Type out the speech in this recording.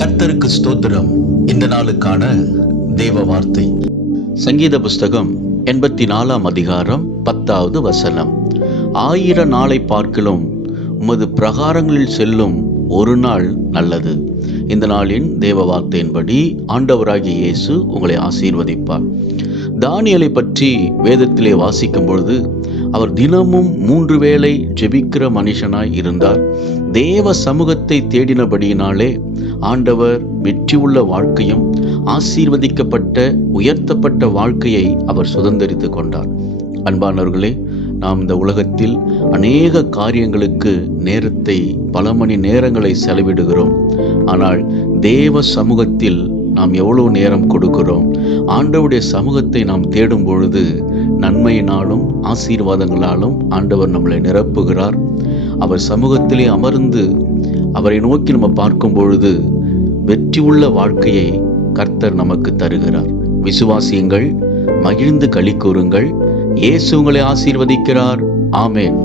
கர்த்தருக்கு ஸ்தோத்திரம். இந்த நாளுக்கான தேவ வார்த்தை சங்கீத புஸ்தகம் 84 அதிகாரம் 10வது வசனம். 1000 நாளை பார்க்கிலும் உமது பிரகாரங்களில் செல்லும் ஒரு நாள் நல்லது. இந்த நாளின் தேவ வார்த்தையின்படி ஆண்டவராகிய இயேசு உங்களை ஆசீர்வதிப்பார். தானியேலை பற்றி வேதத்திலே வாசிக்கும் பொழுது அவர் தினமும் 3 வேளை ஜெபிக்கிற மனுஷனாய் இருந்தார். தேவ சமூகத்தை தேடினபடியினாலே ஆண்டவர் வெற்றி உள்ள வாழ்க்கையும் ஆசீர்வதிக்கப்பட்ட உயர்த்தப்பட்ட வாழ்க்கையை அவர் சுதந்தரித்து கொண்டார். அன்பானவர்களே, நாம் இந்த உலகத்தில் அநேக காரியங்களுக்கு நேரத்தை பல மணி நேரங்களை செலவிடுகிறோம். ஆனால் தேவ சமூகத்தில் நாம் எவ்வளவு நேரம் கொடுக்கிறோம்? ஆண்டவருடைய சமூகத்தை நாம் தேடும் பொழுது நன்மையினாலும் ஆசீர்வாதங்களாலும் ஆண்டவர் நம்மளை நிரப்புகிறார். அவர் சமூகத்திலே அமர்ந்து அவரை நோக்கி நம்ம பார்க்கும் பொழுது வெற்றி உள்ள வாழ்க்கையை கர்த்தர் நமக்கு தருகிறார். விசுவாசியுங்கள், மகிழ்ந்து களி கூறுங்கள். இயேசு உங்களை ஆசீர்வதிக்கிறார். ஆமென்.